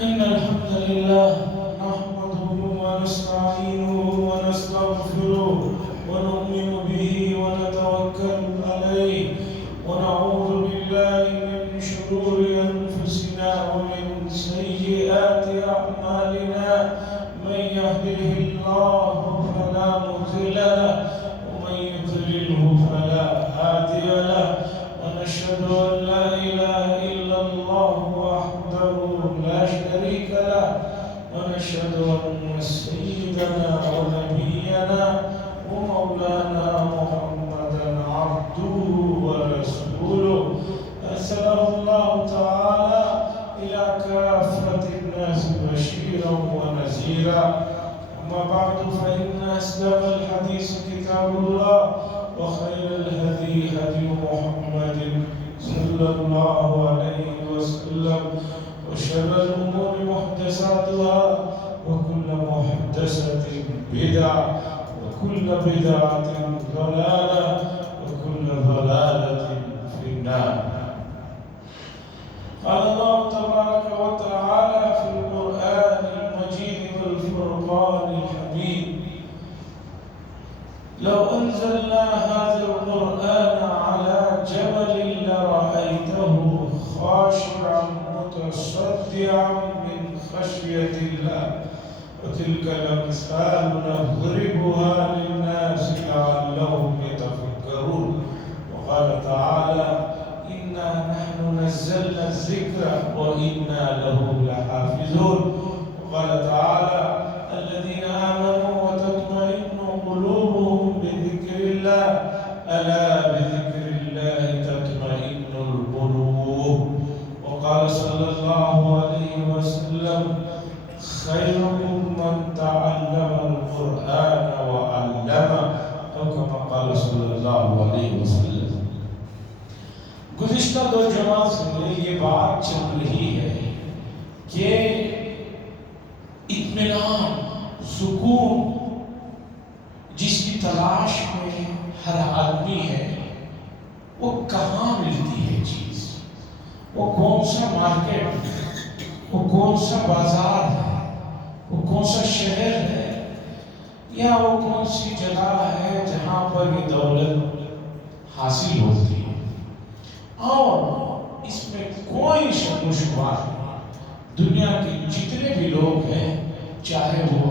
إن الحمد لله نحمده ونستعينه ونستغفره ونؤمن به ونتوكل عليه ونعوذ بالله من شرور أنفسنا ومن سيئات أعمالنا. من يهده الله فلا مضل له ومن يضلله فلا هادي له. ونشهد أن لا إله إلا الله وحده لا شريك له. ونشهد أن سيدنا ونبينا ومولانا محمدا عبده ورسوله أرسله الله تعالى إلى كافة الناس بشيرا ونذيرا. أما بعد فإن أصدق الحديث كتاب الله وخير الهدي هدي محمد صلى الله عليه وسلم وشر الأمور محدثاتها وكل محدثة بدعة وكل بدعة ضلالة وكل ضلالة في النار. قال الله تبارك وتعالى في القرآن المجيد والفرقان الحميد: لو أنزلنا هذا القرآن على جبل لرأيته خاشعا متصدعا من خشية الله وتلك الأمثال نضربها للناس لعلهم يتفكرون. وقال تعالى: إنا نحن نزلنا الذكر وإنا له لحافظون. وقال تعالى: الذين آمنوا وتطمئن قلوبهم بذكر الله ألا بذكر الله تطمئن القلوب. وقال صلى الله عليه وسلم: خيركم من تعلم القرآن وعلمه، أو كما قال صلی اللہ علیہ وسلم. گزشتہ دو جماعت سے یہ بات چل رہی ہے کہ اطمینان، سکون جس کی تلاش میں ہر آدمی ہے، وہ کہاں ملتی ہے چیز؟ وہ کون سا مارکیٹ، وہ کون سا بازار ہے، وہ کون سا شہر ہے، یا وہ کون سی جگہ ہے جہاں پر یہ دولت حاصل ہوتی ہے؟ اور اس میں کوئی شک و شبہ نہیں، دنیا کے جتنے بھی لوگ ہیں، چاہے وہ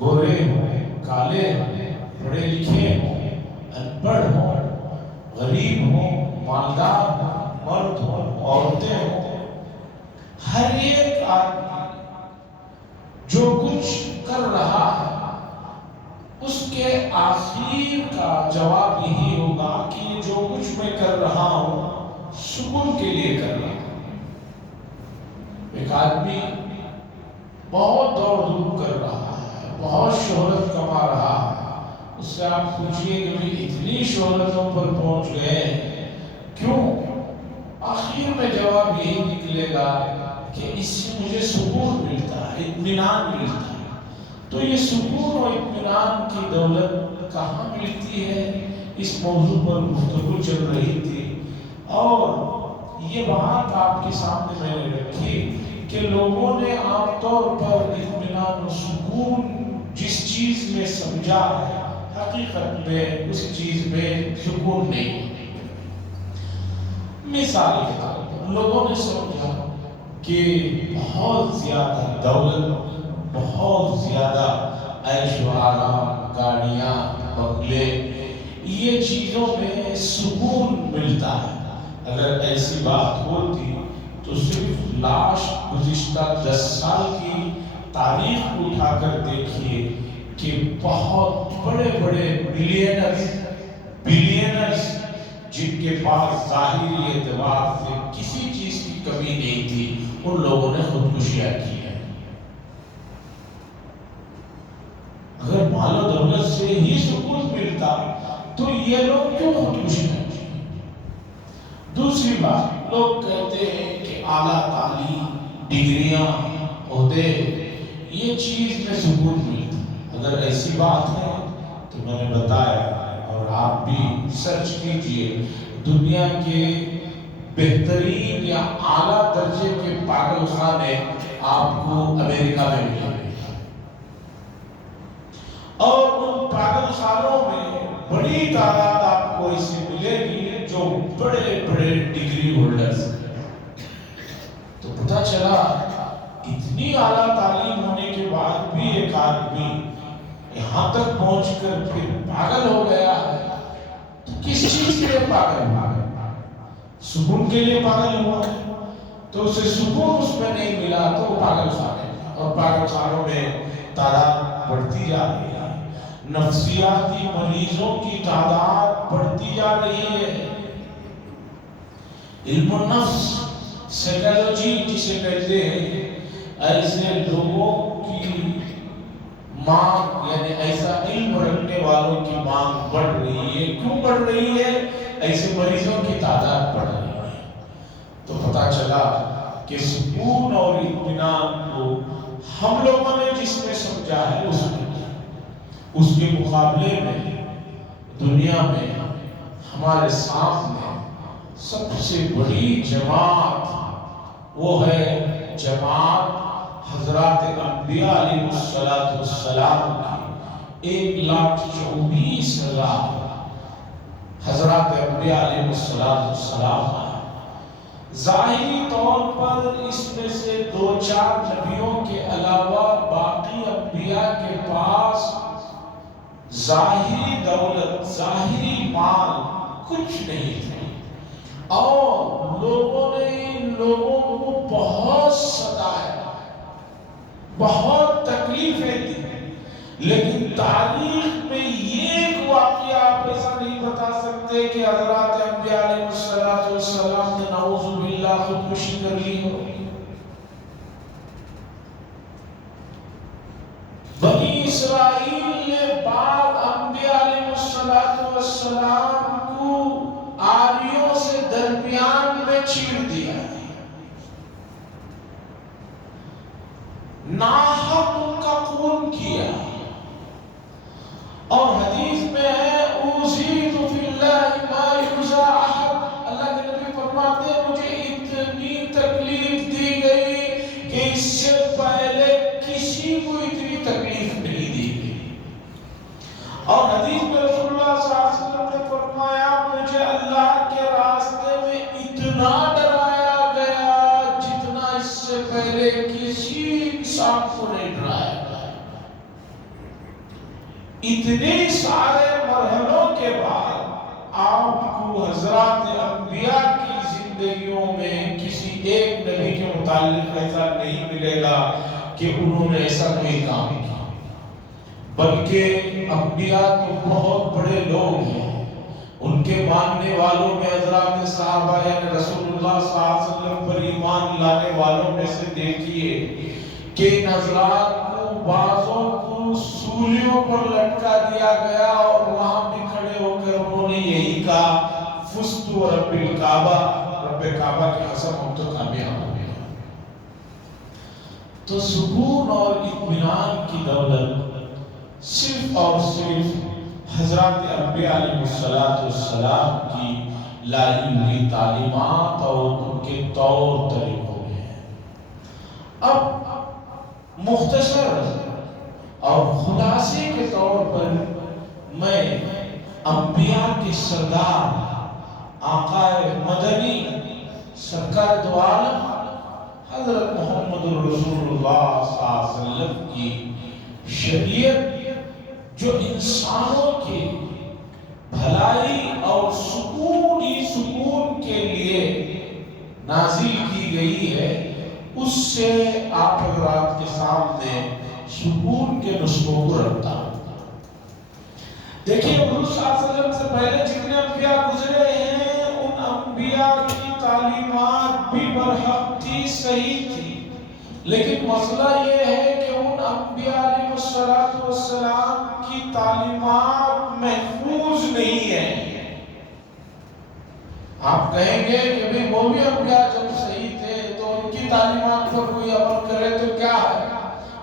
گورے ہوں، کالے ہوں، پڑھے لکھے ہوں، ان پڑھ ہوں، غریب ہوں، مالدار ہوں، مرد ہوں، عورتیں ہوں، ہر ایک آدمی جو کچھ کر رہا ہے اس کے آخر کا جواب یہی ہوگا کہ یہ جو کچھ میں کر رہا ہوں سکون کے لیے کر رہا ہوں. ایک آدمی بہت دوڑ دھوپ کر رہا ہے، بہت شہرت کما رہا ہے، اس سے آپ پوچھئے کہ بھی اتنی شہرتوں پر پہنچ گئے کیوں؟ آخر میں جواب یہی نکلے گا کہ اس سے مجھے سکون ملتا ہے، اطمینان ملتا ہے. تو یہ سکون و اطمینان کی دولت کہاں ملتی ہے؟ اس موضوع پر گفتگو چل رہی تھی، اور یہ بات آپ کے سامنے میں نے رکھی کہ لوگوں نے عام طور پر اطمینان و سکون جس چیز میں سمجھا ہے، حقیقت میں اس چیز میں سکون نہیں. مثال کے طور پر لوگوں نے سمجھا کہ بہت زیادہ دولت، بہت زیادہ عیش و آرام، گاڑیاں، بنگلے، یہ چیزوں میں سکون ملتا ہے. اگر ایسی بات ہوتی تو صرف لاش گزشتہ 10 سال کی تاریخ کو اٹھا کر دیکھیے کہ بہت بڑے بڑے بلینرز جن کے پاس ظاہری اعتبار سے کسی چیز کی کمی نہیں تھی، ان لوگوں نے خودکشیاں کی ہیں. اگر مال و دولت سے ہی سکون ملتا تو یہ لوگ کیوں خودکشی کرتے ہیں؟ دوسری بات، لوگ کہتے ہیں کہ اعلیٰ تعلیم، ڈگریاں، عہدے، یہ چیز میں سکون ملتا. اگر ایسی بات ہے تو میں نے بتایا، اور آپ بھی سرچ کیجئے، دنیا کے بہترین یا اعلیٰ درجے کے پاگل پاگل خانے آپ کو امریکہ میں ملیں گے، اور ان پاگل خانوں میں بڑی تعداد آپ کو ایسی ملے گی جو بڑے بڑے ڈگری ہولڈرز ہیں۔ تو پتہ چلا اتنی اعلیٰ تعلیم ہونے کے بعد بھی ایک آدمی یہاں تک پہنچ کر پھر پاگل ہو گیا ہے، تو کس چیز کے لیے پاگل ہوا؟ سکون کے لیے پاگل ہوا، تو اسے سکون اس میں نہیں ملا تو وہ پاگل خانے، اور پاگل خانوں میں تعداد بڑھتی جا رہی ہے، نفسیاتی مریضوں کی تعداد بڑھتی جا رہی ہے۔ علم النفس، سائیکالوجی جسے کہتے ہیں، ایسے لوگوں کی مانگ، یعنی ایسا علم رکھنے والوں کی مانگ بڑھ رہی ہے۔ کیوں بڑھ رہی ہے؟ ایسے مریضوں کی تعداد بڑھ رہی ہے۔ تو پتہ چلا کہ سکون اور اطمینان کو ہم لوگوں نے جس میں سمجھا ہے اس کے مقابلے میں دنیا میں ہمارے سامنے سب سے بڑی جماعت وہ ہے جماعت حضرات انبیاء علیہ السلام کی 1,24,000 حضرات انبیاء علیہ السلام۔ ظاہری طور پر اس میں سے 2-4 نبیوں کے علاوہ باقی انبیاء کے پاس ظاہری دولت، ظاہری مال کچھ نہیں تھا، اور لوگوں نے ان لوگوں کو بہت ستایا، بہت تکلیفیں دی، لیکن تاریخ میں یہ ایک واقعہ آپ ایسا نہیں بتا سکتے کہ حضرات انبیاء علیہ السلام نے نعوذ باللہ خودکشی کر لی ہو۔ بنی اسرائیل نے بعد انبیاء علیہ السلام کو آریوں سے درمیان میں چیر دیا، ناحق ان کا خون کیا، اور حدیث میں ہے اوذیت فی اللہ ما یوزی احد، اللہ کے نبی فرماتے ہیں مجھے اتنی تکلیف دی گئی کہ اس سے پہلے کسی کو اتنی تکلیف نہیں دی گئی۔ اور حدیث میں رسول اللہ صلی اللہ علیہ وسلم نے فرمایا مجھے اللہ کے راستے میں اتنا ڈرایا گیا جتنا اس سے پہلے کسی انسان کو نہیں ڈرایا گیا۔ اتنے سارے مرحلوں کے بعد آپ کو حضرات انبیاء کی زندگیوں میں کسی ایک نبی کے متعلق ایسا نہیں ملے گا کہ انہوں نے ایسا کوئی کام کیا، بلکہ انبیاء تو بہت بڑے لوگ ہیں، ان کے ماننے والوں میں حضرات صحابہ یعنی رسول اللہ صلی اللہ علیہ وسلم پر ایمان لانے والوں میں سے دیکھیے کہ ان حضرات کو بعضوں کو سولیوں پر لٹکا دیا گیا، اور وہاں بھی کھڑے ہو کر انہوں نے یہی کہا فزت رب الکعبہ، رب کعبہ کی قسم ہم تو کامیاب ہو گئے۔ تو سکون اور اطمینان کی دولت صرف اور صرف حضرات انبیاء علیہ السلام کی لائی ہوئی تعلیمات اور ان کے طور طریقوں میں ہے۔ اب مختصر اور خلاصے کے طور پر میں انبیاء کے سردار آقا مدنی سرکار دو عالم حضرت محمد رسول اللہ صلی اللہ علیہ وسلم کی شریعت جو انسانوں کے بھلائی اور سکون ہی سکون کے لیے نازل کی گئی ہے، اس سے آپ حضرات کے سامنے سکون کے نسخوں کو رکھتا ہوں۔ دیکھیے حضور صلی اللہ علیہ وسلم سے پہلے جتنے انبیاء گزرے ہیں ان انبیاء کی تعلیمات بھی برحق تھی، صحیح تھی، لیکن مسئلہ یہ ہے کہ ان انبیاء علیہ السلام کی تعلیمات محفوظ نہیں ہیں۔ آپ کہیں گے کہ بھی وہ بھی انبیاء جب صحیح تھے تو ان کی تعلیمات پر کوئی عمل کرے تو کیا ہے؟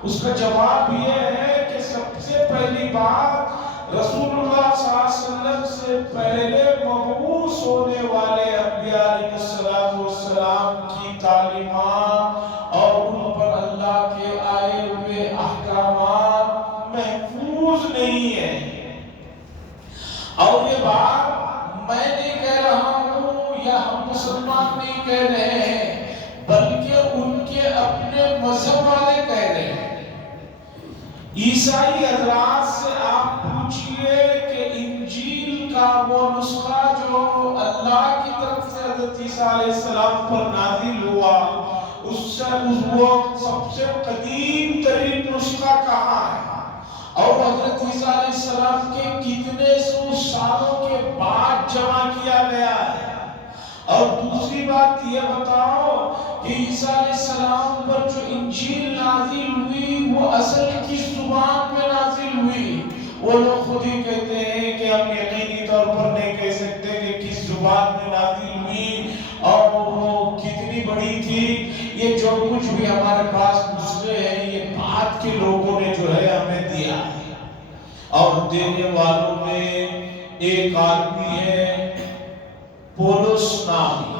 اس کا جواب یہ ہے کہ سب سے پہلی بات رسول اللہ صلی اللہ علیہ وسلم سے پہلے مبعوث ہونے والے انبیاء علیہ السلام کی تعلیمات عیسائی حضرات سے آپ پوچھئے کہ انجیل کا وہ نسخہ جو اللہ کی طرف سے حضرت عیسیٰ علیہ السلام پر نازل ہوا، اس سے وہ سب سے قدیم ترین نسخہ کہاں ہے، اور حضرت عیسیٰ علیہ السلام کے کتنے سو سالوں کے بعد جمع کیا گیا ہے؟ اور دوسری بات یہ بتاؤ کہ عیسیٰ علیہ السلام پر جو انجیل نازل ہوئی وہ اصل کس زبان میں نازل ہوئی؟ وہ لوگ خود ہی کہتے ہیں کہ ہم یقینی طور پر نہیں کہہ سکتے کہ کس زبان میں نازل ہوئی اور وہ کتنی بڑی تھی۔ یہ جو کچھ بھی ہمارے پاس نسخے ہیں یہ بعد کے لوگوں نے جو ہے ہمیں دیا ہے، اور دینے والوں میں ایک آدمی ہے پولس نامی،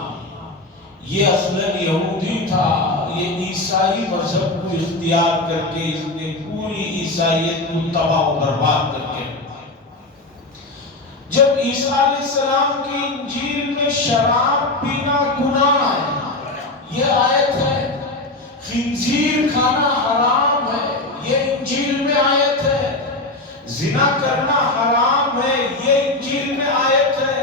یہ اصلاً یہودی تھا، یہ عیسائی مذہب کو اختیار کر کے اس نے پوری عیسائیت کو تباہ و برباد کر کے، جب عیسیٰ علیہ السلام کی انجیل میں شراب پینا گناہ ہے، یہ آیت ہے، خنزیر کھانا حرام ہے، یہ انجیل میں آیت ہے، زنا کرنا حرام ہے، یہ انجیل میں آیت ہے،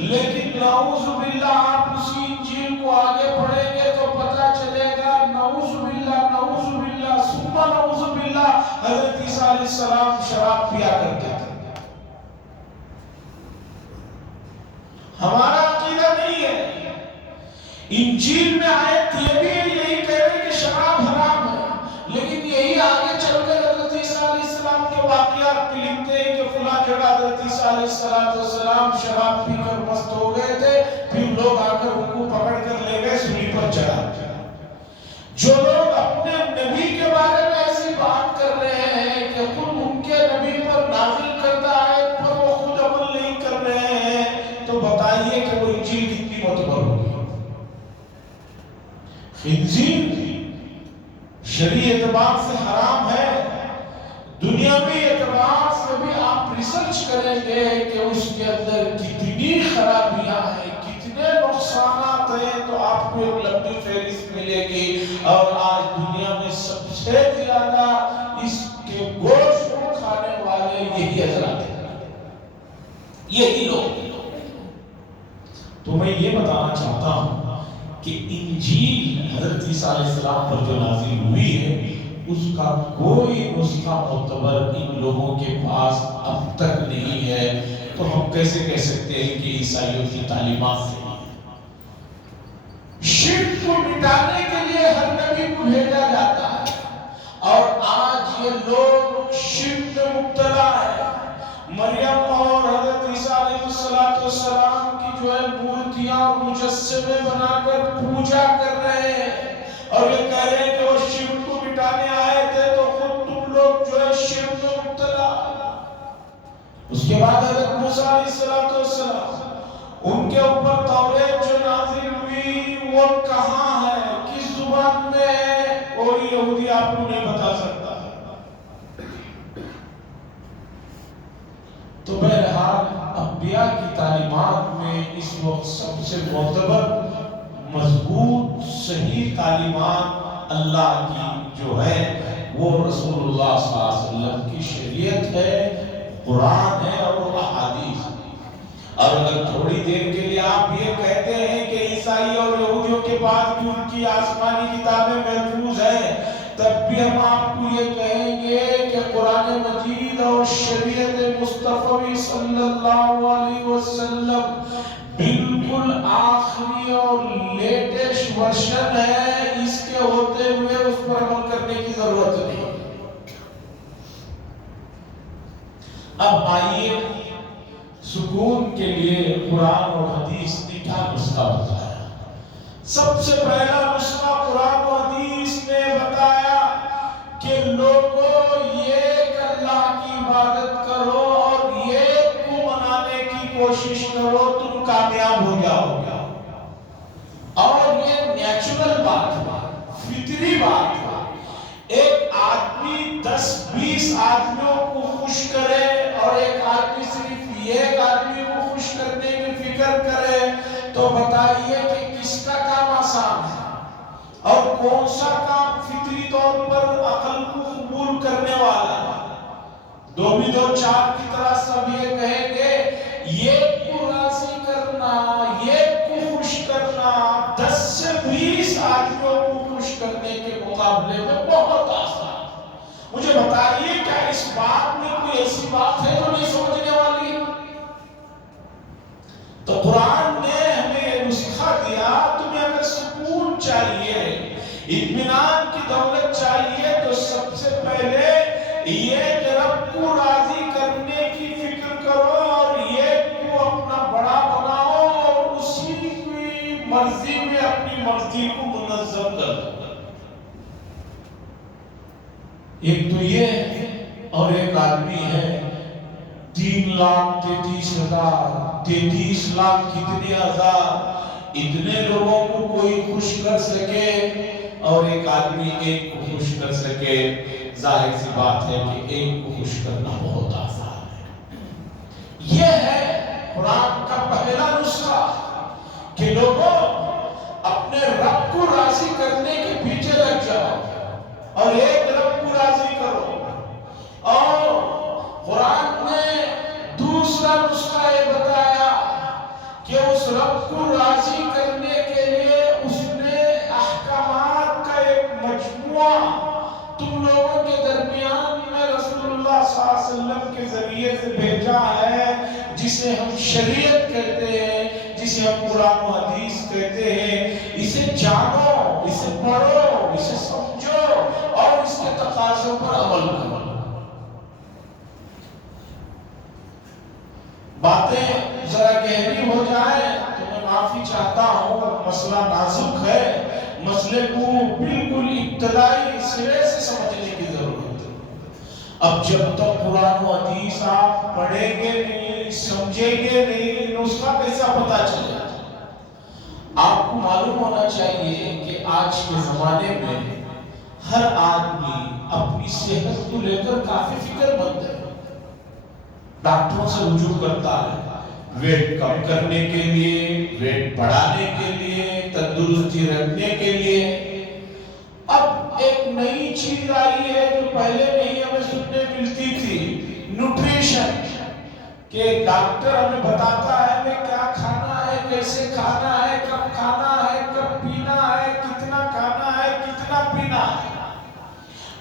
لیکن نعوذ باللہ آپ اسی انجیل کو آگے پڑھیں گے تو پتہ چلے گا نعوذ باللہ ثم نعوذ باللہ حضرت عیسیٰ علیہ السلام شراب پیا کرتے تھے۔ ہمارا عقیدہ نہیں ہے، انجیل میں آیت یہ بھی یہی کہہ رہے کہ شراب حرام ہے، لیکن یہی آگے چل کر حضرت عیسیٰ علیہ السلام کے واقعات میں لکھتے ہیں کہ فلاں جگہ حضرت عیسیٰ علیہ السلام شراب پی کر مست ہو گئے تھے، پھر لوگ آ کر ان کو پکڑ کر لے گئے، سولی پر چڑھا۔ جو لوگ اپنے نبی کے بارے میں ایسی بات کر رہے ہیں کہ خود ان کے نبی پر نازل کردہ آیت پر وہ خود عمل نہیں کر رہے ہیں، تو بتائیے کہ وہ انجیل کتنی معتبر ہوگی۔ خنزیر شرعی اعتبار سے حرام ہے، دنیاوی اعتبار سے بھی آپ ریسرچ کریں گے کہ اس کے اندر کتنی خرابیاں ہیں، کتنے نقصانات ہیں، تو آپ کو ایک لمبی فہرست ملے گی۔ اور آج دنیا میں سب سے زیادہ اس کے گوشت کو کھانے والے یہی حضرات ہیں، یہی لوگ۔ تو میں یہ بتانا چاہتا ہوں کہ انجیل حضرت عیسیٰ علیہ السلام پر جو نازل ہوئی ہے اس کا کوئی نسخہ معتبر ان لوگوں کے پاس اب تک نہیں ہے، تو ہم کیسے کہہ سکتے ہیں کہ عیسائیوں کی تعلیمات سے شرک کو مٹانے کے لیے ہر نبی کو بھیجا جاتا ہے، اور آج یہ لوگ شرک میں مبتلا ہے۔ مریم اور حضرت عیسیٰ علیہ السلام کی جو ہے مورتیاں اور مجسمے بنا کر پوجا کر رہے ہیں، اور یہ کہہ رہے ہیں کہ وہ شرک کو مٹانے آئے تھے، تو خود تم لوگ جو ہے شرک میں مبتلا۔ اس کے بعد حضرت موسیٰ علیہ السلام، ان کے اوپر توریت جو نازل ہوئی وہ کہاں ہے، کس زبان میں ہے، کوئی یہودی آپ کو نہیں بتا سکتا۔ تو بہرحال انبیاء کی تعلیمات میں اس وقت سب سے معتبر، مضبوط، صحیح تعلیمات اللہ کی جو ہے وہ رسول اللہ صلی اللہ علیہ وسلم کی شریعت ہے، قرآن ہے اور احادیث۔ اور اگر تھوڑی دیر کے لیے آپ یہ کہتے ہیں کہ عیسائی اور یہودیوں کے پاس بھی ان کی آسمانی کتابیں محفوظ ہیں، تب بھی ہم آپ کو یہ کہیں گے کہ قرآن مجید اور شریعت مصطفی صلی اللہ علیہ وسلم بالکل آخری اور لیٹسٹ ورژن ہے، اس کے ہوتے ہوئے اس پر عمل کرنے کی ضرورت نہیں۔ اب آئیے سکون کے لیے قرآن اور حدیث نے کیا نسخہ بتایا۔ سب سے پہلا نسخہ قرآن و حدیث نے بتایا کہ لوگوں یہ اللہ کی عبادت کرو اور یہ کو منانے کی کوشش کرو، تم کامیاب ہو جاؤ گے۔ اور یہ نیچرل بات ہے، فطری بات ہے۔ ایک آدمی 10-20 آدمیوں کو خوش کرے اور ایک آدمی صرف ایک آدمی کو خوش کرنے کی فکر کرے، تو بتائیے کہ کس کا کام آسان ہے اور کون سا کام فطری طور پر عقل کو قبول کرنے والا ہے۔ دو بھی دو چار کی طرح سب یہ کہیں گے ایک کو راضی کرنا، ایک کو خوش کرنا 10 سے 20 آدمیوں کو خوش کرنے کے مقابلے میں بہت آسان۔ مجھے بتائیے کیا اس بات میں کوئی ایسی بات ہے جو نہیں سمجھنے والی؟ تو قرآن نے ہمیں یہ نسخہ دیا، تمہیں اگر سکون چاہیے، اطمینان کی دولت چاہیے تو سب سے پہلے یہ کہ رب کو راضی کرنے کی فکر کرو اور یہ کو اپنا بڑا بناؤ اور اسی کی مرضی میں اپنی مرضی کو منظم کر دو۔ ایک تو یہ ہے، اور ایک آدمی ہے 3,33,000 33 لاکھ کتنے ہزار، اتنے لوگوں کو کوئی خوش کر سکے اور ایک آدمی ایک کو خوش کر سکے، ظاہر سی بات ہے کہ ایک کو خوش کرنا بہت آسان ہے۔ یہ ہے قرآن کا پہلا نسخہ کہ لوگوں اپنے رب کو راضی کرنے کے پیچھے لگ جاؤ اور ایک رب کو راضی کرو۔ اور قرآن نے دوسرا نسخہ یہ بتایا کہ اس رب کو راضی کرنے کے لیے اس نے احکامات کا ایک مجموعہ تم لوگوں کے درمیان میں رسول اللہ صلی اللہ علیہ وسلم کے ذریعے سے بھیجا ہے، جسے ہم شریعت کہتے ہیں، جسے ہم قرآن و حدیث کہتے ہیں۔ اسے جانو، اسے پڑھو، اسے سمجھو اور اس کے تقاضوں پر عمل کرو۔ باتیں ذرا گہری ہو جائیں تو میں معافی چاہتا ہوں، مسئلہ نازک ہے، مسئلے کو بالکل ابتدائی سرے سے سمجھنے کی ضرورت ہے۔ اب جب تک قرآن و حدیث آپ پڑھیں گے نہیں، سمجھیں گے نہیں، نسخہ کیسا پتہ چلے گا؟ آپ کو معلوم ہونا چاہیے کہ آج کے زمانے میں ہر آدمی اپنی صحت کو لے کر کافی فکر مند ہے، ڈاکٹروں سے رجوع کرتا ہے، ویٹ کم کرنے کے لیے، ویٹ بڑھانے کے لیے، تندرستی رکھنے کے لیے۔ اب ایک نئی چیز آئی ہے جو پہلے نہیں ہمیں سننے ملتی تھی، نیوٹریشن، کہ ڈاکٹر ہمیں بتاتا ہے کہ کیا کھانا ہے، کیسے کھانا ہے، کب کھانا ہے، کب پینا ہے، کتنا کھانا ہے، کتنا پینا ہے۔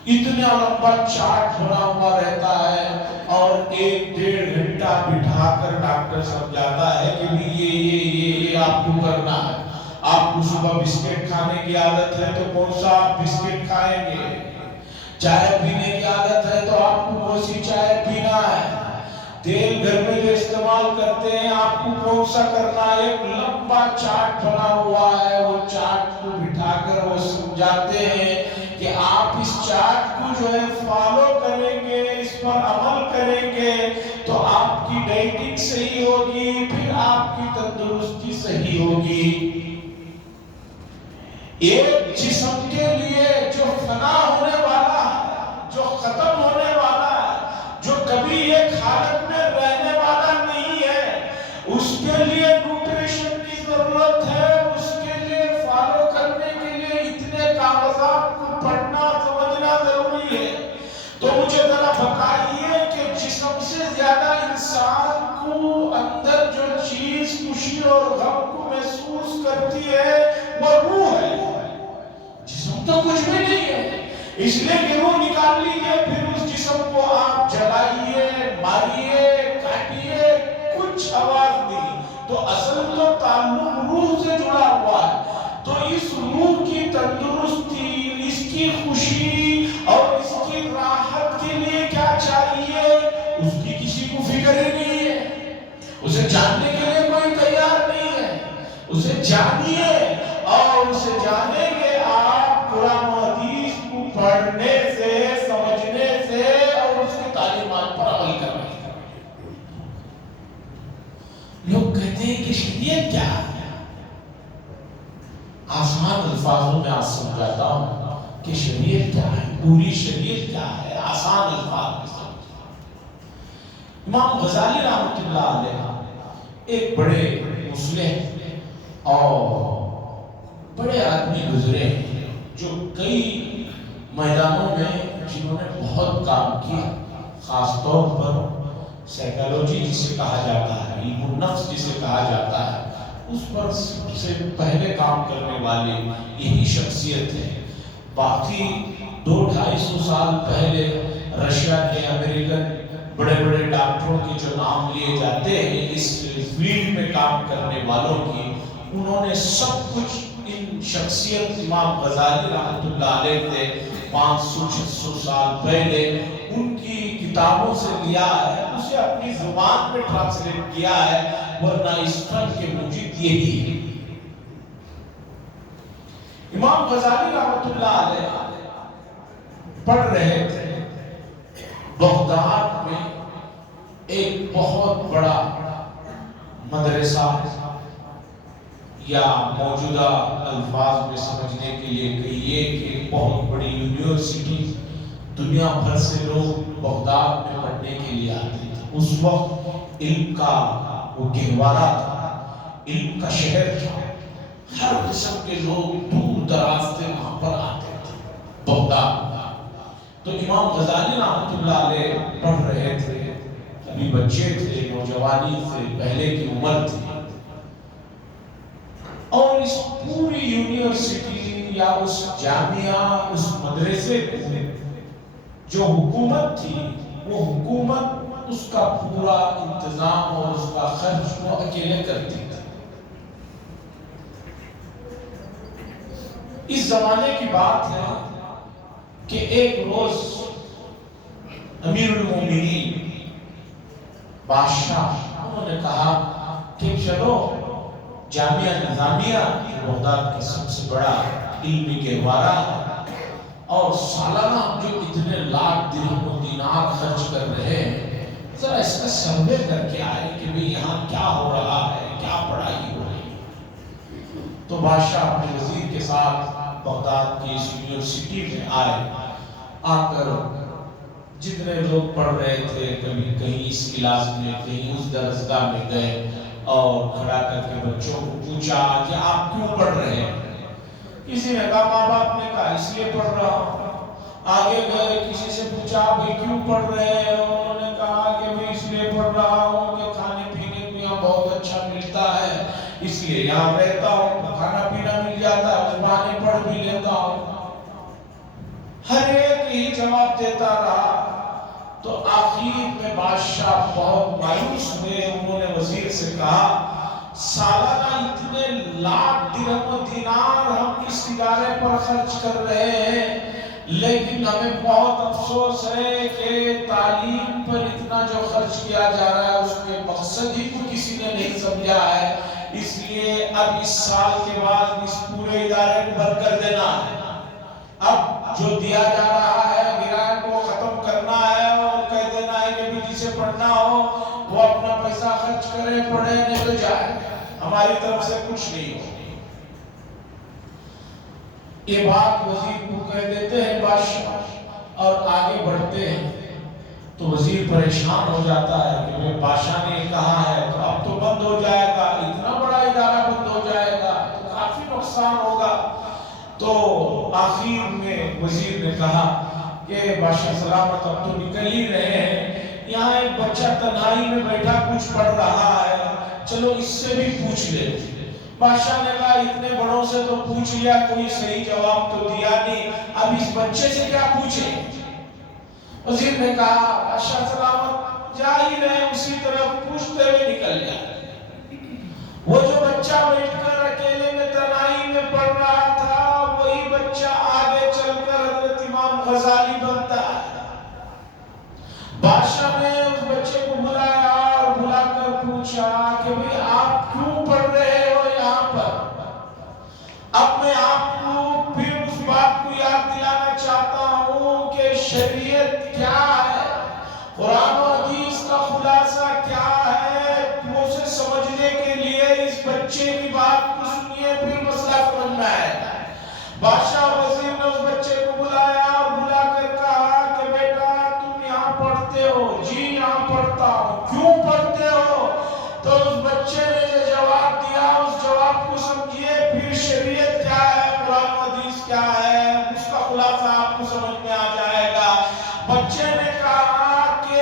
اتنا لمبا چارٹ بنا ہوا رہتا ہے اور 1-1.5 گھنٹہ بٹھا کر ڈاکٹر سمجھاتا ہے کہ یہ آپ کو کرنا ہے۔ آپ کو صبح بسکٹ کھانے کی عادت ہے تو کون سا آپ بسکٹ کھائیں گے، چائے پینے کی عادت ہے تو آپ کو کون سی چائے پینا ہے، تیل گھر میں جو استعمال کرتے ہیں آپ کو کون سا کرنا ہے۔ ایک لمبا چارٹ بنا ہوا ہے، وہ چارٹ کو بٹھا کر وہ سمجھاتے ہیں کہ آپ اس چارٹ کو جو ہے فالو کریں گے، اس پر عمل کریں گے تو آپ کی ڈائٹنگ صحیح ہوگی، پھر آپ کی تندرستی صحیح ہوگی۔ ایک جسم کے لیے جو فنا ہونے والا ہے، جو ختم ہونے والا ہے، جو کبھی ایک حالت میں رہنے والا نہیں ہے، اس کے لیے نیوٹریشن کی ضرورت ہے، اس کے لیے فالو کرنے کے لیے اتنے کاغذات کو پڑھنا سمجھنا ضروری ہے۔ تو مجھے ذرا بتائیے کہ جسم سے زیادہ انسان کو اندر جو چیز خوشی اور غم کو محسوس کرتی ہے وہ روح ہے، جسم تو کچھ بھی نہیں ہے۔ اس لیے کہ روح نکال لیجیے، پھر اس جسم کو آپ جلائیے، ماریے، کاٹیے، کچھ آواز نہیں، تو اصل تو تعلق روح سے جڑا ہوا ہے۔ تو اس روح کی تندرستی، اس کی خوشی اور اس کی راحت کے لیے کیا چاہیے، اس کی کسی کو فکر ہی نہیں ہے، اسے جاننے کے لیے کوئی تیار نہیں ہے۔ اسے جانیے اور اسے جانیں گے آپ قرآن و حدیث کو پڑھنے سے، سمجھنے سے اور اس کی تعلیمات پر عمل کرنے سے۔ لوگ کہتے ہیں کہ شریعت کیا ہے؟ آسان الفاظوں میں آج سمجھاتا ہوں کہ شریعت کیا ہے، پوری شریعت کیا ہے، آسان الفاظ میں سمجھاتا ہوں۔ امام غزالی رحمۃ اللہ علیہ ایک بڑے مصلح اور بڑے آدمی گزرے ہیں جو کئی میدانوں میں جنہوں نے بہت کام کیا۔ خاص طور پر سائیکالوجی جسے کہا جاتا ہے، علم النفس جسے کہا جاتا ہے، اس پر سب سے پہلے کام کرنے والی یہی شخصیت ہے۔ باقی 200-250 سال پہلے رشیا کے، امریکن بڑے بڑے ڈاکٹروں کے جو نام لیے جاتے ہیں اس فیلڈ میں کام کرنے والوں کی، انہوں نے سب کچھ ان شخصیت امام غزالی رحمۃ اللہ علیہ تھے 500-600 سال پہلے ان کی کتابوں سے لیا ہے، اسے اپنی زبان میں ٹرانسلیٹ کیا ہے، ورنہ اس فن کے موجود یہی ہے۔ امام غزالی رحمۃ اللہ علیہ پڑھ رہے تھے بغداد میں ایک بہت بڑا مدرسہ، یا موجودہ الفاظ میں سمجھنے کے لیے کہیے کہ بہت بڑی یونیورسٹی، دنیا بھر سے لوگ بغداد میں پڑھنے کے لیے آتے تھے۔ اس وقت علم کا وہ گہوارہ تھا، علم کا شہر تھا، ہر قسم کے لوگ دور دراز سے وہاں پر آتے تھے بغداد۔ تو امام غزالی رحمۃ اللہ علیہ پڑھ رہے تھے، ابھی بچے تھے، نوجوانی سے پہلے کی عمر تھی، اور اس پوری یونیورسٹی یا اس جامعہ، اس مدرسے کو جو حکومت تھی، وہ حکومت اس کا پورا انتظام اور اس کا خرچ وہ اکیلے کرتی تھی۔ اس زمانے کی بات ہے کہ ایک روز امیر المومنین بادشاہ، انہوں نے کہا کہ چلو جامعہ نظامیہ بغداد کا سب سے بڑا علمی گہوارہ ہے، اور سالانہ جو اتنے لاکھ درہم و دینار خرچ کر رہے ہیں، ذرا اس کا سروے کر کے آئے کہ بھی یہاں کیا ہو رہا ہے، کیا پڑھائی ہو رہی ہے۔ تو بادشاہ اپنے وزیر کے ساتھ بغداد کی اس یونیورسٹی میں آئے، آ کر جتنے لوگ پڑھ رہے تھے، کبھی کہیں اس کلاس میں، کہیں اس درسگاہ میں گئے، اور کھڑا کر کے بچوں کو پوچھا کہ آپ کیوں پڑھ رہے ہیں؟ کسی نے کہا ماں باپ نے کہا اس لیے پڑھ رہا ہوں۔ آگے گئے، کسی سے پوچھا بھائی کیوں پڑھ رہے ہیں؟ انہوں نے کہا کہ میں اس لیے پڑھ رہا ہوں کہ کھانے پینے کو یہاں بہت اچھا ملتا ہے، اس لیے یہاں رہتا ہوں، کھانا پینا مل جاتا ہے، زبانیں پڑھ بھی لیتا ہوں۔ ہر ایک ہی جواب دیتا رہا۔ تو آخر میں بادشاہ بہت مایوس ہوئے، انہوں نے وزیر سے کہا سالانہ اتنے لاکھ درہم و دینار ہم اس ادارے پر خرچ کر رہے ہیں، لیکن ہمیں بہت افسوس ہے کہ تعلیم پر اتنا جو خرچ کیا جا رہا ہے اس کے مقصد ہی کو کسی نے نہیں سمجھا ہے، اس لیے اب اس سال کے بعد اس پورے ادارے کو بند کر دینا ہے۔ اب جو دیا جا رہا ہے کرایہ کو ختم کرنا ہے، اور کہہ دینا ہے کہ بھی جسے پڑھنا ہو وہ اپنا پیسہ خرچ کرے، پڑھے، نہیں تو جائے، ہماری طرف سے کچھ نہیں ہو۔ یہ بات وزیر کو کہہ دیتے ہیں بادشاہ، اور آگے بڑھتے ہیں۔ تو وزیر پریشان ہو جاتا ہے کہ بادشاہ نے کہا ہے تو اب تو بند ہو جائے گا، اتنا بڑا ادارہ بند ہو جائے گا تو کافی نقصان ہوگا۔ تو آخر میں وزیر نے کہا کہ بادشاہ سلامت اب تو نکل ہی رہے ہیں، یہاں ایک بچہ تنہائی میں بیٹھا کچھ پڑھ رہا ہے، چلو اس سے بھی پوچھ لے۔ بادشاہ نے کہا اتنے بڑوں سے تو پوچھ لیا، کوئی صحیح جواب تو دیا نہیں، اب اس بچے سے کیا پوچھیں؟ وزیر نے کہا بادشاہ سلامت جا ہی رہے، اسی طرف پوچھتے ہوئے نکل جائے۔ وہ جو بچہ بیٹھ کر اکیلے میں تنہائی میں پڑھ رہا تھا، وہی بچہ آگے چل کر حضرت امام غزالی بنتا ہے۔ بادشاہ نے اس بچے کو بلایا اور بلا کر پوچھا کہ بھئی آپ کیوں پڑھ رہے ہو یہاں پر؟ اب میں آپ کو پھر اس بات کو یاد دلانا چاہتا ہوں کہ شریعت کیا ہے، قرآن و حدیث کا خلاصہ کیا ہے، اسے سمجھنے کے لیے اس بچے کی بات کو سنیے، پھر مسئلہ سمجھنا ہے۔ بادشاہ وزیر نے اس بچے کو بلایا اور بلا کر کہا کہ بیٹا تم یہاں پڑھتے ہو؟ جی یہاں پڑھتا ہوں۔ کیوں پڑھتے ہو؟ تو اس بچے نے جو جواب دیا اس جواب کو سمجھیے، پھر شریعت کیا ہے، قرآن و حدیث کیا ہے، اس کا خلاصہ آپ کو سمجھ میں آ جائے گا۔ بچے نے کہا کہ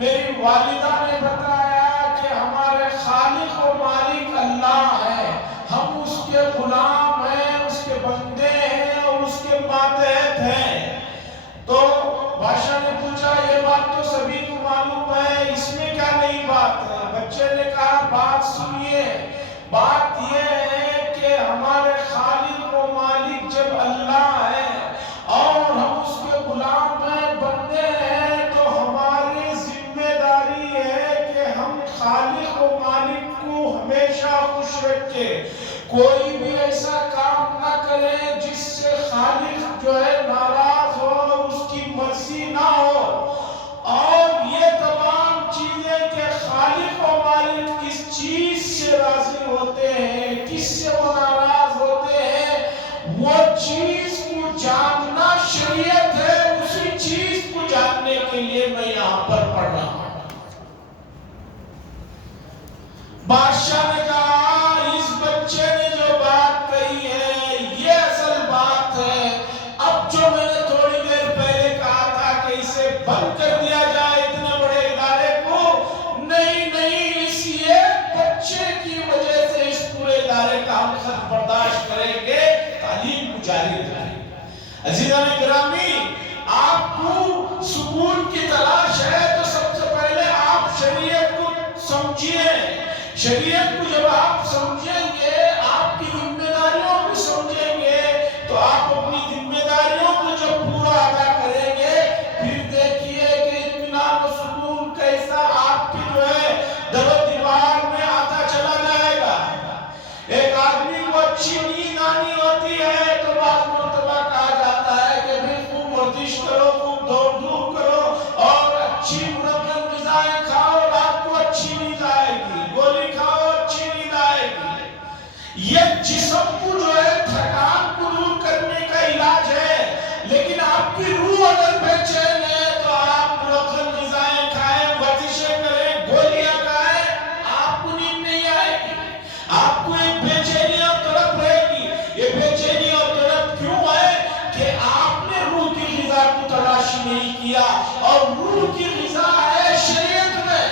میری والدہ نے بتایا کہ ہمارے خالق و مالک اللہ ہے، ہم اس کے غلام ہیں، اس کے بندے ہیں اور اس کے ماتحت ہیں۔ تو بادشاہ نے پوچھا یہ بات تو سبھی کو معلوم ہے، اس میں کیا نئی بات ہے؟ بچے نے کہا بات سنیے، بات یہ ہے کہ ہمارے خالق و مالک جب اللہ ہے اور ہم اس کے غلام ہیں، بندے ہیں، تو ہماری ذمہ داری ہے کہ ہم خالق و مالک کو ہمیشہ خوش رکھے، کوئی بھی ایسا کام نہ کرے جس سے خالق جو ہے ناراض ہو اور اس کی مرضی نہ ہو۔ اور یہ تمام چیزیں کہ خالق و مالک کس چیز سے راضی ہوتے ہیں، کس سے وہ ناراض ہوتے ہیں، وہ چیز کو جاننا شریعت ہے۔ اسی چیز کو جاننے کے لیے میں یہاں پر پڑھ رہا ہوں۔ بادشاہ نے کہا اس بچے نے جو بات کہی ہے یہ اصل بات ہے، اب جو میں نے تھوڑی دیر پہلے کہا تھا کہ اسے بند کر دیا جائے اتنے بڑے ادارے کو، نہیں، اس ایک بچے کی وجہ سے اس پورے ادارے کا ہم خط برداشت کریں گے، تعلیم کو جاری رکھیں گے۔ عزیزان گرامی، آپ کو سکون کی تلاش ہے تو سب سے پہلے آپ شریعت کو سمجھیے۔ شریعت کو جب آپ سمجھیں گے، آپ کی ذمہ داریوں کو سمجھیں گے، تو آپ اپنی ذمہ داریوں کو جب پورا ادا کریں گے، پھر دیکھیے کہ اطمینان و سکون کیسا آپ کی جو ہے در و دیوار میں آتا چلا جائے گا۔ ایک آدمی کو اچھی نیند آنی ہوتی ہے تو بعض مرتبہ کہا جاتا ہے کہ بھی خوب ورزش کرو، خوب دوڑ دھوپ کرو اور اچھی منظم غذائیں کھاؤ، رات کو اچھی نیند آئے گی، گولی کھاؤ اچھی نیند آئے گی۔ یہ جسم کو جو ہے تھکان کو دور کرنے کا علاج ہے، لیکن آپ کی روح اگر بے چین ہے تو آپ منظم غذائیں کھائیں، ورزشیں کریں، گولیاں کھائیں، آپ کو نیند نہیں آئے گی، آپ کو ایک بے چینی اور تڑپ رہے گی۔ یہ بے چینی اور تڑپ کیوں ہے؟ کہ آپ نے روح کی غذا کو تلاش نہیں کیا، اور روح کی غذا ہے شریعت میں۔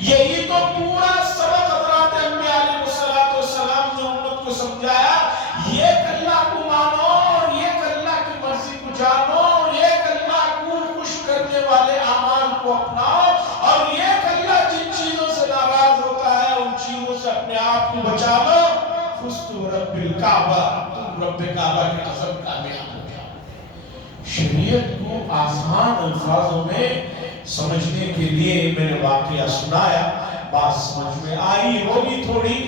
یہی تو پورا سبق حضرات انبیاء علیہ السلام نے امت کو سمجھایا، ایک اللہ کو مانو اور ایک اللہ کی مرضی کو جانو اور ایک اللہ کو خوش کرنے والے اعمال کو اپناؤ، اور ایک اللہ جن چیزوں سے ناراض ہوتا ہے ان چیزوں سے اپنے آپ کو بچا لو۔ فزتم رب الکعبہ، تم رب کعبہ کی قسم کامیاب ہو جاؤ۔ شریعت کو آسان الفاظوں میں سمجھنے کے لیے میں نے واقعہ سنایا، بات سمجھ میں آئی ہوگی تھوڑی،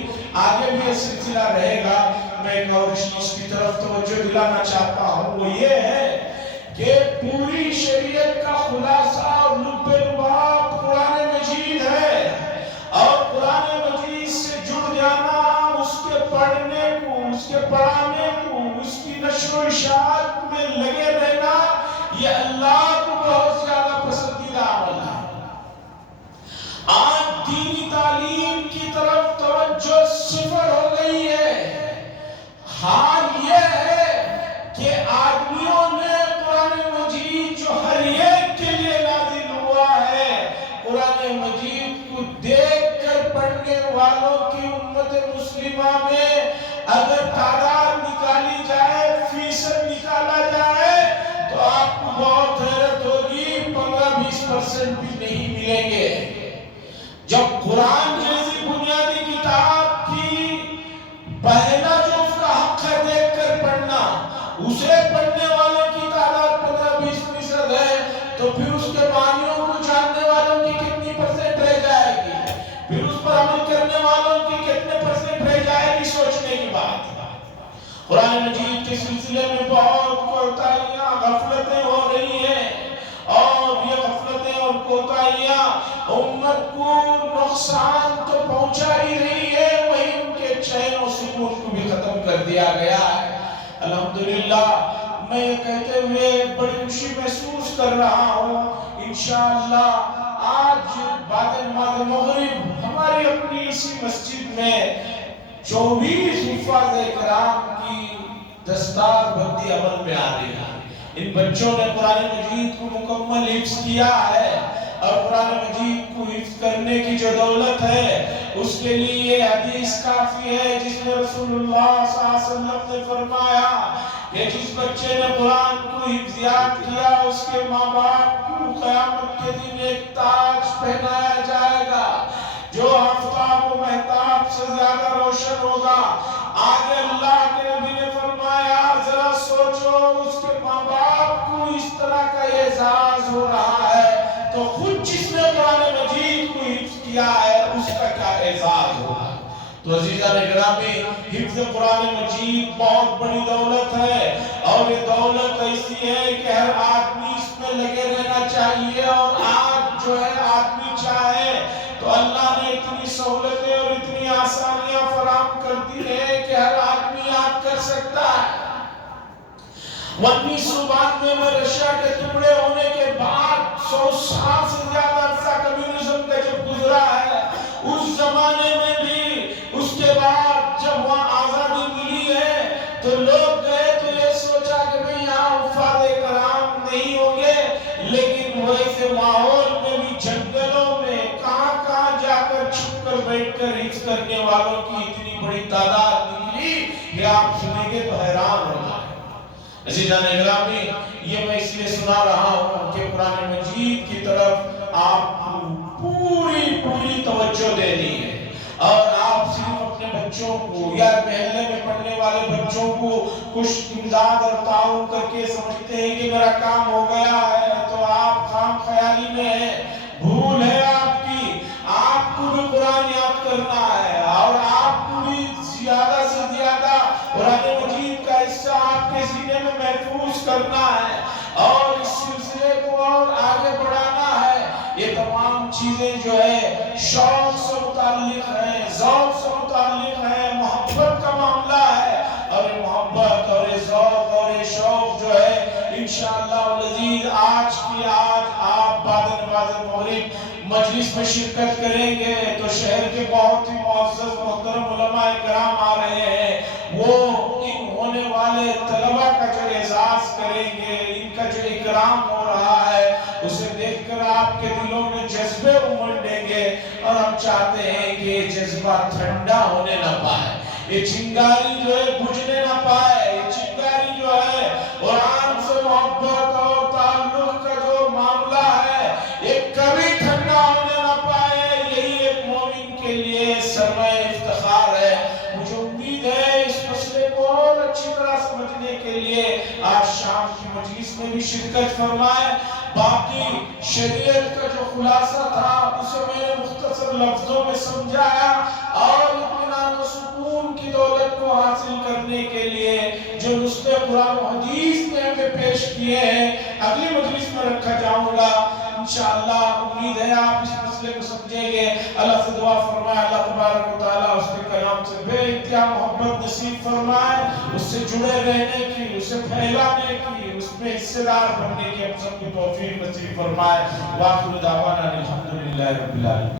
آگے بھی یہ سلسلہ رہے گا۔ میں ایک اور چیز کی طرف توجہ دلانا چاہتا ہوں، وہ یہ ہے کہ پوری شریعت کا خلاصہ اور لب لباب قرآن مجید ہے، اور قرآن مجید سے جڑ جانا، اس کے پڑھنے کو، اس کے پڑھانے کو، اس کی نشر و اشاعت میں لگے رہنا، یہ اللہ کو بہت زیادہ پسندیدہ عمل ہے۔ آج دینی تعلیم کی طرف توجہ صفر ہو گئی ہے۔ حال یہ ہے کہ آدمیوں نے قرآن مجید جو ہر ایک کے لیے نازل ہوا ہے، قرآن مجید کو دیکھ کر پڑھنے والوں کی امت مسلمہ میں اگر تعداد نکالی جائے، فیصد نکالا جائے، تو آپ کو بہت حیرت ہوگی، 15-20% بھی نہیں ملیں گے۔ جب قرآن جیسی بنیادی کتاب کی پہلا جو اس کا حق ہے دیکھ کر پڑھنا، اسے پڑھنے والوں کی تعداد 15-20% ہے، تو پھر اس کے معنیوں کو جاننے والوں کی کتنی % رہ جائے گی، پھر اس پر عمل کرنے والوں کی کتنے % رہ جائے گی، سوچنے کی بات ہے۔ قرآن مجید کے سلسلے میں بہت کوتاہیاں، غفلتیں ہو رہی ہیں، اور یہ غفلتیں اور کوتاہیاں امت کو نقصان تو پہنچا ہی رہی ہے، وہی ان کے چین و سکون کو بھی ختم کر دیا گیا ہے۔ الحمدللہ میں یہ کہتے ہوئے بڑی خوشی محسوس کر رہا ہوں، انشاءاللہ آج بعد نماز مغرب ہماری اپنی اسی مسجد میں 24 حفاظ کرام کی دستار بندی عمل میں آ رہی ہے۔ ان بچوں نے قرآن مجید کو مکمل حفظ کیا ہے، اور قرآن مجید کو حفظ کرنے کی جو دولت ہے اس کے لیے یہ حدیث کافی ہے جس میں رسول اللہ صلی اللہ علیہ وسلم نے فرمایا کہ جس بچے نے قرآن کو حفظ یاد کیا اس کے ماں باپ کو قیامت کے دن ایک تاج پہنایا جائے گا جو آفتاب و مہتاب سے زیادہ روشن ہوگا۔ آگے اللہ کے نبی نے فرمایا ذرا سوچو اس کے ماں باپ کو اس طرح کا اعزاز ہو رہا ہے تو خود جس نے قرآن مجید کو حفظ کیا ہے اس کا کیا اعزاز ہوگا۔ تو عزیزان گرامی، حفظ قرآن مجید بہت بڑی دولت ہے اور یہ دولت ایسی ہے کہ ہر آدمی اس میں لگے رہنا چاہیے۔ اور آج جو ہے آدمی چاہے تو اللہ نے اتنی سہولتیں اور اتنی آسانیاں فراہم کر دی ہے کہ ہر آدمی یاد کر سکتا ہے۔ 1992 میں رشیا کے ٹکڑے ہونے کے بعد 100 سال سے زیادہ عرصہ کمیونزم کا جب گزرا ہے، اس زمانے میں بھی اس کے بعد جب وہاں آزادی ملی ہے تو لوگ گئے تو یہ سوچا کہ بھئی یہاں وفاد کرام نہیں ہوں گے، لیکن ویسے ماحول میں بھی جنگلوں میں کہاں جا کر چھپ کر بیٹھ کر حفظ کرنے والوں کی اتنی بڑی تعداد نکلی کہ آپ سنیں گے تو حیران ہو جائیں۔ عزیزان گرامی، یہ میں اس لیے سنا رہا ہوں کہ قرآن مجید کی طرف آپ پوری توجہ دینی ہے اور آپ صرف اپنے بچوں کو یا محلے میں پڑھنے والے بچوں کو کچھ امداد اور تعاون کر کے سمجھتے ہیں کہ میرا کام ہو گیا ہے تو آپ خام خیالی میں ہیں، بھول ہے آپ کی۔ آپ کو بھی قرآن یاد کرنا ہے اور آپ کو بھی زیادہ سے زیادہ قرآن مجید کا حصہ آپ کے سینے میں محفوظ کرنا ہے اور اس سلسلے کو اور آگے بڑھانا ہے۔ یہ تمام چیزیں جو ہے شوق سے متعلق ہیں، ذوق سے متعلق ہیں، محبت کا معاملہ ہے اور یہ محبت اور یہ ذوق اور یہ شوق جو ہے انشاءاللہ العزیز آج کی آج آپ بعد نماز مغرب مجلس میں شرکت کریں گے تو شہر کے بہت ہی معزز محترم علماء کرام آ رہے ہیں، وہ ان ہونے والے طلبہ کا جو اعزاز کریں گے، ان کا جو اکرام ہو رہا ہے اسے دیکھ کر آپ کے دلوں میں جذبے امنڈیں گے اور ہم چاہتے ہیں کہ یہ جذبہ ٹھنڈا ہونے نہ پائے، یہ چنگاری جو ہے بجھنے نہ پائے، یہ چنگاری جو ہے قرآن سے محبت اور تعلق کا جو معاملہ ہے یہ کبھی ٹھنڈا ہونے نہ پائے۔ یہی ایک مومن کے لیے سرمایہ افتخار ہے۔ مجھے امید ہے اس مسئلے کو اور اچھی طرح سمجھنے کے لیے آج شام کی مجلس میں بھی شرکت فرمائے۔ باقی شریعت کا جو خلاصہ تھا اسے میں نے مختصر لفظوں میں سمجھایا اور اطمینان و سکون کی دولت کو حاصل کرنے کے لیے جو نسخے قرآن و حدیث نے ہمیں پیش کیے ہیں اگلی مجلس میں رکھا جاؤں گا۔ انشاءاللہ امید ہے آپ اس مسئلے کو سمجھیں گے۔ اللہ سے دعا فرمائے اللہ تبارک و تعالیٰ اس کے کلام سے بے انتہا محبت نصیب فرمائے، اس سے جڑے رہنے کی، اسے پھیلانے کی، اس میں حصے دار بننے کی ہم سب کو توفیق نصیب فرمائے۔ وآخر دعوانا الحمدللہ رب العالمین۔